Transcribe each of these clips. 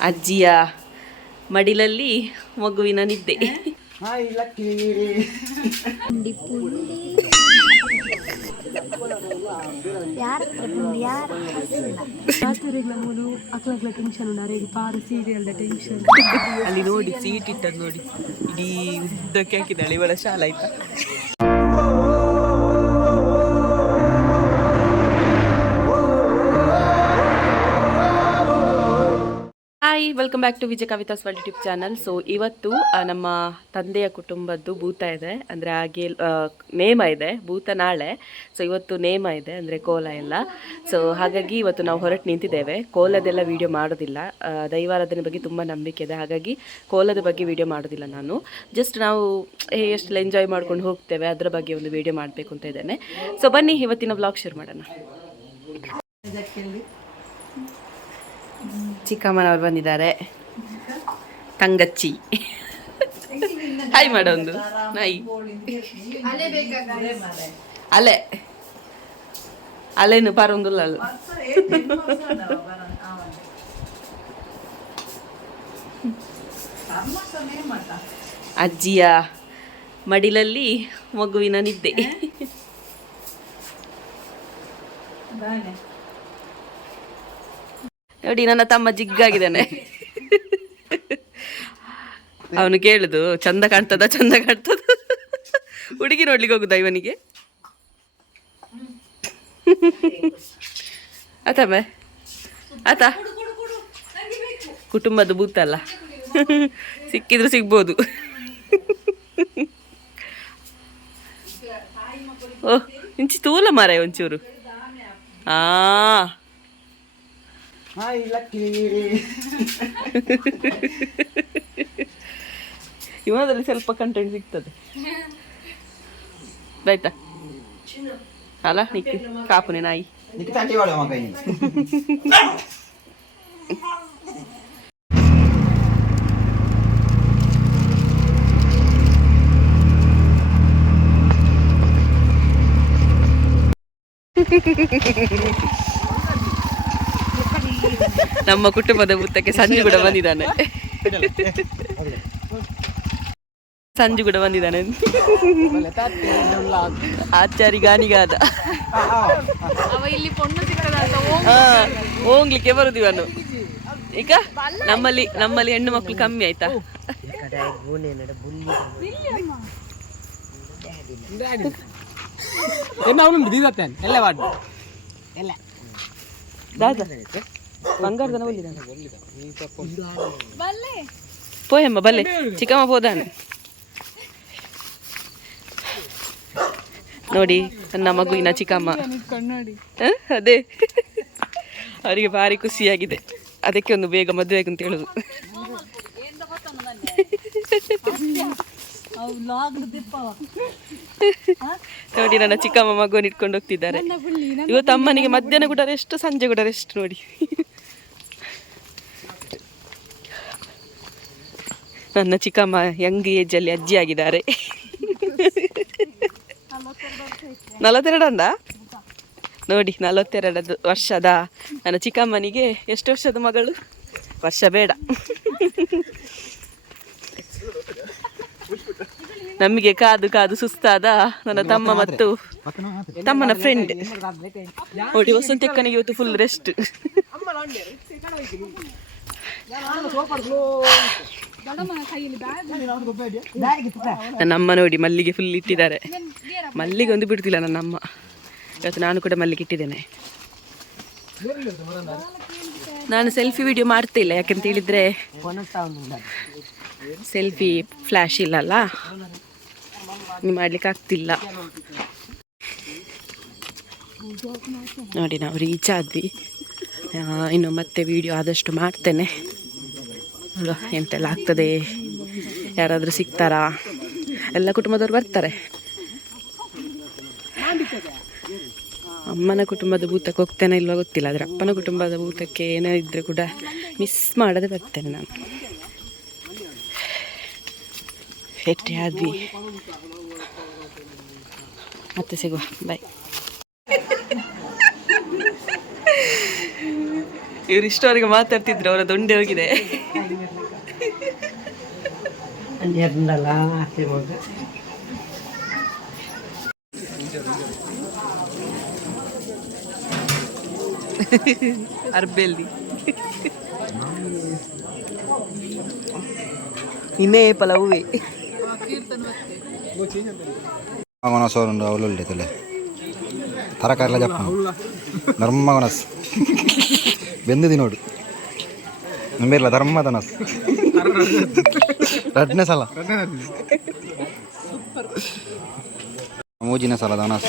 ಅಜ್ಜಿಯ ಮಡಿಲಲ್ಲಿ ಮಗುವಿನ ನಿದ್ದೆ. ಅಲ್ಲಿ ನೋಡಿ ಸೀಟ್ ಇಟ್ಟದ್ ನೋಡಿ. ಇಡೀ ಉದ್ದಕ್ಕೆ ಹಾಕಿದ್ದಾಳೆ ಇವಳ ಶಾಲ ಆಯ್ತಾ? Welcome back to Vijaya Kavitha world YouTube channel so ಇವತ್ತು ನಮ್ಮ ತಂದೆಯ ಕುಟುಂಬದ್ದು ಭೂತ ಇದೆ. ಅಂದರೆ ಹಾಗೆ ನೇಮ ಇದೆ. ಭೂತ ನಾಳೆ. ಸೊ ಇವತ್ತು ನೇಮ ಇದೆ. ಅಂದರೆ ಕೋಲ ಎಲ್ಲ. ಸೊ ಹಾಗಾಗಿ ಇವತ್ತು ನಾವು ಹೊರಟು ನಿಂತಿದ್ದೇವೆ. ಕೋಲದೆಲ್ಲ ವೀಡಿಯೋ ಮಾಡೋದಿಲ್ಲ. ದೈವಾರಾಧನೆ ಬಗ್ಗೆ ತುಂಬ ನಂಬಿಕೆ ಇದೆ. ಹಾಗಾಗಿ ಕೋಲದ ಬಗ್ಗೆ ವೀಡಿಯೋ ಮಾಡೋದಿಲ್ಲ ನಾನು. ಜಸ್ಟ್ ನಾವು ಎಷ್ಟು ಎಂಜಾಯ್ ಮಾಡ್ಕೊಂಡು ಹೋಗ್ತೇವೆ. ಅದರ ಬಗ್ಗೆ ಒಂದು ವೀಡಿಯೋ ಮಾಡಬೇಕು ಅಂತ ಇದ್ದೇನೆ. ಸೊ ಬನ್ನಿ, ಇವತ್ತಿನ ಬ್ಲಾಗ್ ಶೇರ್ ಮಾಡೋಣ. ಚಿಕ್ಕಮ್ಮನವ್ರು ಬಂದಿದ್ದಾರೆ. ತಂಗಚ್ಚಿ. ಹಾಯ್ ಮಾಡೋ ಒಂದು ನಾಯಿ ಅಲೆ. ಅಲೆನು ಪಾರೊಂದುಲ್ಲ ಅಲ್ಲ ಅಜ್ಜಿಯ ಮಡಿಲಲ್ಲಿ ಮಗುವಿನ ನಿದ್ದೆ. ನೋಡಿ, ನನ್ನ ತಮ್ಮ ಜಿಗ್ಗಾಗಿದ್ದಾನೆ. ಅವನು ಕೇಳುದು, ಚಂದ ಕಾಣ್ತದ ಚಂದ ಕಾಣ್ತದ? ಹುಡುಗಿ ನೋಡ್ಲಿಕ್ಕೆ ಹೋಗುದ ಇವನಿಗೆ? ಆತಮ್ಮ ಆತ. ಕುಟುಂಬದ ಭೂತ ಅಲ್ಲ. ಸಿಕ್ಕಿದ್ರು ಸಿಗ್ಬೋದು. ಓಹ್ ಇಂಚಿ ತೂಲ ಮಾರಾಯ ಒಂಚೂರು. ಆ. ಹಾಯ್ ಲಕ್ಕಿ ಇವನಲ್ಲಿ ಸ್ವಲ್ಪ ಕಂಟೆಂಟ್ ಸಿಗ್ತದೆ ಆಯ್ತಾ ಅಲ್ಲ ನಿಕ್ಕಿ ಕಾಪುನೆ ನಾಯಿ ನಿಕ್ಕೆ ನಮ್ಮ ಕುಟುಂಬದ ಭೂತಕ್ಕೆ ಸಂಜು ಕೂಡ ಬಂದಿದ್ದಾನೆ. ಸಂಜು ಕೂಡ ಬಂದಿದ್ದಾನೆ. ಆಚಾರಿ ಗಾನಿಗಾದ ಹೋಗ್ಲಿಕ್ಕೆ ಬರುದಿವನು ಈಗ ನಮ್ಮಲ್ಲಿ ನಮ್ಮಲ್ಲಿ ಹೆಣ್ಣು ಮಕ್ಕಳು ಕಮ್ಮಿ ಆಯ್ತಾ? ದಾದ? ಒಲ್ಲಿದ್ದಾನೆ ಪೋಯಮ್ಮ ಬಲ್ಲೆ. ಚಿಕ್ಕಮ್ಮ ಹೋದಾನೆ ನೋಡಿ ನನ್ನ ಮಗುವಿನ ಚಿಕ್ಕಮ್ಮ. ಅದೇ. ಅವರಿಗೆ ಭಾರಿ ಖುಷಿಯಾಗಿದೆ. ಅದಕ್ಕೆ ಒಂದು ಬೇಗ ಮದುವೆ ಅಂತ ಹೇಳುದು. ನೋಡಿ ನನ್ನ ಚಿಕ್ಕಮ್ಮ ಮಗುವನ್ನು ಇಟ್ಕೊಂಡು ಹೋಗ್ತಿದ್ದಾರೆ. ಇವತ್ತು ಅಮ್ಮನಿಗೆ ಮಧ್ಯಾಹ್ನ ಕೂಡ ರೆಸ್ಟ್ ಸಂಜೆ ಕೂಡ ರೆಸ್ಟ್ ನೋಡಿ. ನನ್ನ ಚಿಕ್ಕಮ್ಮ ಯಂಗ್ ಏಜ್ ಅಲ್ಲಿ ಅಜ್ಜಿ ಆಗಿದ್ದಾರೆ ನಲವತ್ತೆರಡು ಅಂದ ನೋಡಿ ನಲವತ್ತೆರಡು ವರ್ಷದ ನನ್ನ ಚಿಕ್ಕಮ್ಮನಿಗೆ ಎಷ್ಟು ವರ್ಷದ ಮಗಳು? ವರ್ಷ ಬೇಡ. ನಮಗೆ ಕಾದು ಕಾದು ಸುಸ್ತಾದ ನನ್ನ ತಮ್ಮ ಮತ್ತು ತಮ್ಮನ ಫ್ರೆಂಡ್ ನೋಡಿ ವಸಂತಕ್ಕನಿಗೆ ಇವತ್ತು ಫುಲ್ ರೆಸ್ಟ್ ನನ್ನ ಅಮ್ಮ ನೋಡಿ, ಮಲ್ಲಿಗೆ ಫುಲ್ ಇಟ್ಟಿದ್ದಾರೆ. ಮಲ್ಲಿಗೆ ಒಂದು ಬಿಡ್ತಿಲ್ಲ ನನ್ನ ಅಮ್ಮ. ಇವತ್ತು ನಾನು ಕೂಡ ಮಲ್ಲಿಗೆ ಇಟ್ಟಿದ್ದೇನೆ. ನಾನು ಸೆಲ್ಫಿ ವಿಡಿಯೋ ಮಾಡ್ತಿಲ್ಲ ಯಾಕಂತ ಹೇಳಿದ್ರೆ ಸೆಲ್ಫಿ ಫ್ಲ್ಯಾಶ್ ಇಲ್ಲಲ್ಲ ಮಾಡ್ಲಿಕ್ಕೆ ಆಗ್ತಿಲ್ಲ. ನೋಡಿ ನಾವು ರೀಚ್ ಆದ್ವಿ ಇನ್ನು ಮತ್ತೆ ವಿಡಿಯೋ ಆದಷ್ಟು ಮಾಡ್ತೇನೆ. ನೋಡುವ ಎಂತೆಲ್ಲ ಆಗ್ತದೆ? ಯಾರಾದರೂ ಸಿಗ್ತಾರಾ? ಎಲ್ಲ ಕುಟುಂಬದವ್ರು ಬರ್ತಾರೆ. ಅಮ್ಮನ ಕುಟುಂಬದ ಭೂತಕ್ಕೆ ಹೋಗ್ತೇನೆ ಇಲ್ವಾ ಗೊತ್ತಿಲ್ಲ. ಆದರೆ ಅಪ್ಪನ ಕುಟುಂಬದ ಭೂತಕ್ಕೆ ಏನೋ ಇದ್ದರೆ ಕೂಡ ಮಿಸ್ ಮಾಡದೆ ಬರ್ತೇನೆ ನಾನು. ಭೇಟಿ ಆದ್ವಿ ಮತ್ತೆ ಸಿಗುವ. ಬಾಯ್ ಇವ್ರು ಇಷ್ಟವರೆಗೆ ಮಾತಾಡ್ತಿದ್ರು ಅವರ ದೊಂಡೆ ಹೋಗಿದೆ. ಅರ್ಬೆಲ್ಲಿ. ಇನ್ನೇ ಪಲಾವುವೆ. ಮಗನಸೋರುಂಡು ಅವಲುಲ್ಲೆ ತಲೆ. ತರಕಾರಿಲ ಜಪ್ಪ. ಧರ್ಮ ಮಗನಸ್ ಬೆಂದಿದಿ ನೋಡು. ನಂಬಿರ್ಲ ಧರ್ಮದನಸ್ ರಡ್ನೆ ಸಲ. ಮೂಜಿನ ಸಲ ಧನಸ್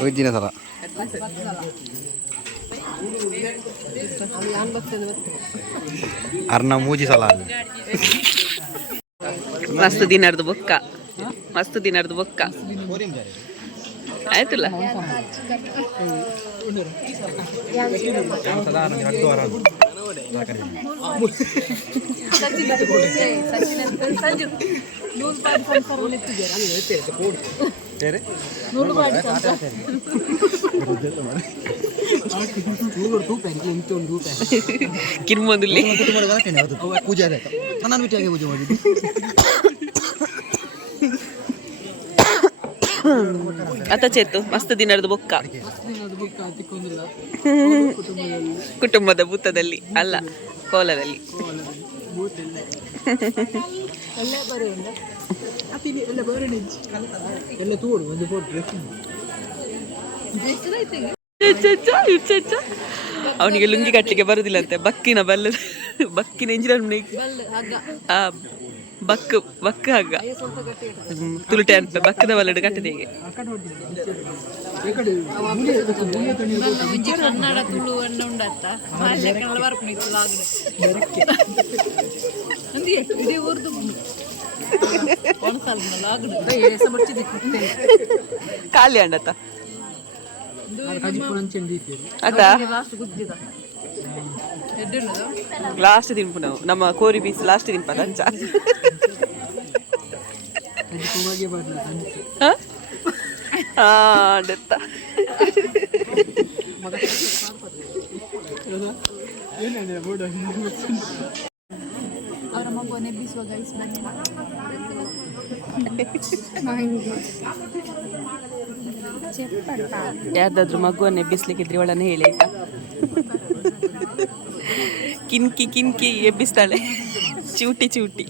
ಮೂಜಿನ ಸಲ. ಅರ್ನ ಮೂಜಿ ಸಲ. ಮಸ್ತ್ ದಿನರ್ದು ಬೊಕ್ಕ. ಮಸ್ತ್ ದಿನರ್ದು ಬೊಕ್ಕ. ಆಯ್ತಲ್ಲ ಕಿರ್ಮೊಂದುಲ್ಲಿ ಪೂಜೆ ಆದ ನಾನು ಬಿಟ್ಟಿಯಾಗಿ ಪೂಜೆ ಮಾಡಿದ್ದು ಅತ ಚೇತು ಮಸ್ತ್ ದಿನದ ಬೊಕ್ಕ. ಕುಟುಂಬದ ಭೂತದಲ್ಲಿ ಅಲ್ಲ ಕೋಲದಲ್ಲಿ. ಅವನಿಗೆ ಲುಂಗಿ ಕಟ್ಟಲಿಕ್ಕೆ ಬರುದಿಲ್ಲಂತೆ ಬಕ್ಕಿನ ಬಲ್ಲ ಬಕ್ಕಿನ ಎಂಜಿನ ಆ ಬಕ್ ಬಕ್ ಹಗ್ಗ. ತುಳುಟೆ ಅಂತ ಬಕ್ಕದ ಒಲಡು ಕಟ್ಟದೆ ಹೀಗೆ. ಕನ್ನಡ ತುಳು ಅಣ್ಣ ಉಂಡತ್ತ. ಇಡೀ ಉರ್ದು ಖಾಲಿ ಅಂಡತ್ತ ಅದ ಲಾಸ್ಟ್ ದಿನ ನಾವು. ನಮ್ಮ ಕೋರಿ ಬೀಸ್ ಲಾಸ್ಟ್ ದಿನ ಪದಂಚ ಆಡತ್ತ ಅವರ ಮಗುವನ್ನು ಎಬ್ಬಿಸುವ ಗೈಸ್ ಬನ್ನಿ. ಯಾರ್ದಾದ್ರೂ ಮಗುವನ್ನು ಎಬ್ಬಿಸ್ಲಿಕ್ಕಿದ್ರೆ ಇವಳನ್ನು ಹೇಳಿ ಆಯ್ತಾ? ಕಿನ್ಕಿ ಕಿನ್ಕಿ ಎಬ್ಬಿಸ್ತಾಳೆ ಚಿವುಟಿ ಚಿವುಟಿ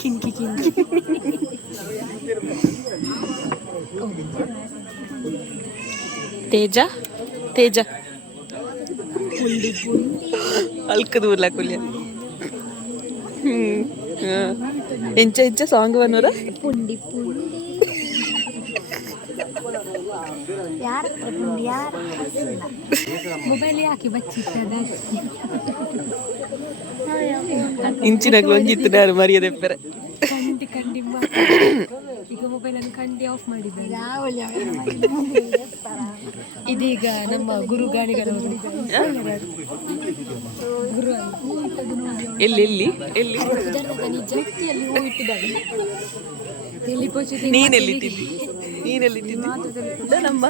ಕಿನ್ಕಿ ಕಿನ್ಕಿ ತೇಜ ತೇಜ ಅಲ್ಕದ ಊರ್ಲ ಕುಲ್ಯ ಹ್ಮ್ ಹಾ. ಎಂಚ ಎಂಚ ಸಾಂಗ್ ಬನ್ನೋರ ಪುಂಡಿ ಪುಂಡಿ ಯಾರ ಪುಂಡಿ ಯಾರ ಮೊಬೈಲ್ ಯಾಕೆ ಬಚ್ಚಿಟ್ಟದ ಇಂಚಿನಾಗ ಒಂಜಿತ್ತು ಮರ್ಯಾದೆ ಮರಿಯದೆಪ್ಪರೆ ಕಂಡಿ ಈಗ ಮೊಬೈಲ್ ಅನ್ನು ಕಂಡಿ ಆಫ್ ಮಾಡಿದ್ದಾರೆ ಇದೀಗ ನಮ್ಮ ಗುರು ಗಾಣಿಗರವರು ಗುರು ಎಲ್ಲಿ ಎಲ್ಲಿ ಎಲ್ಲಿ? ಜಗತ್ತಿಯಲ್ಲಿ ನೀನೆಲ್ಲಿಟ್ಟಿದ್ದಿ ನಮ್ಮ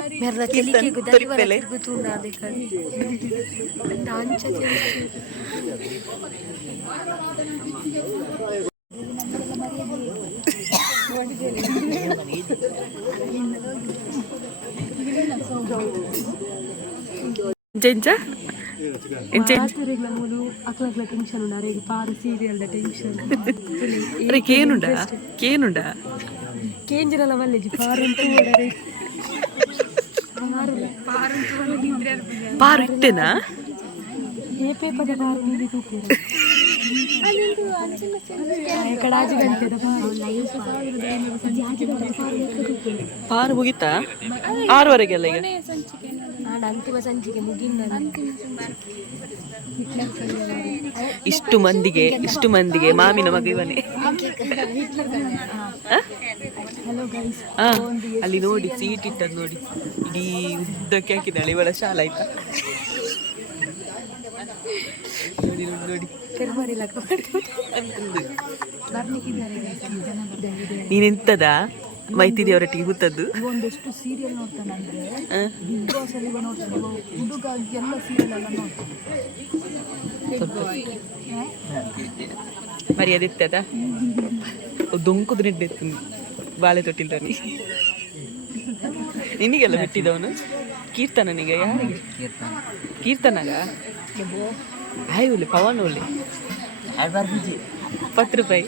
ತೊರಿಪೆಲೆ ಜಂಜ? ಎಂಚ ರಾತ್ರಿಗಳ ಮೂಲು ಕೇಂಜಿರಲ್ಲ ಮಲ್ಲಿಜಿ ಪಾರು ಪಾರು ಇಟ್ಟೆನಾ? ಏ ಪೇಪದ ಪಾರು ನೀಡಿ ತೂಕಿರ ಪಾರು ಮುಗಿತಾ? ಆರೂವರೆಗೆಲ್ಲ ಈಗ? ಇಷ್ಟು ಮಂದಿಗೆ ಇಷ್ಟು ಮಂದಿಗೆ ಮಾಮಿನ ಮಗ ಇವನೇ ಅಲ್ಲಿ ನೋಡಿ ಸೀಟ್ ಇಟ್ಟದ್ದು ನೋಡಿ. ಇಡೀ ಉದ್ದಕ್ಕೆ ಹಾಕಿದ್ದಾಳೆ ಇವಳ ಶಾಲ ಆಯ್ತಾ? ನೋಡಿ ನೋಡಿ ನೋಡಿ. ಮೈತಿ ಅವರ ಟೀ ಹುತ್ತದ್ದು ಒಂದೆಷ್ಟು ಸೀರಿಯಲ್ ನೋಡ್ತಾನೆ ಅಂದ್ರೆ ಬಿಗ್ ಬಾಸ್ ಅಲ್ಲಿ ನೋಡ್ತಾನೆ. ಹುಡುಗ ಎಲ್ಲ ಸೀರಿಯಲ್ ಎಲ್ಲ ನೋಡ್ತಾನೆ. ಮರ್ಯಾದಿತ್ತದ ದೊಂಕುದು ನಿಡ್ಡೆತ್ತು ಬಾಳೆ ತೊಟ್ಟಿಲ್ಲ ನೀ. ನಿನಗೆಲ್ಲ ಬಿಟ್ಟಿದ್ದವನು? ಕೀರ್ತನನಿಗೆ ಯಾರಿಗೆ? ಕೀರ್ತನಗ ಆಯ್ ಉಳ್ಳಿ ಪವನ್ ಉಳ್ಳಿ ಪತ್ತು ರೂಪಾಯಿ.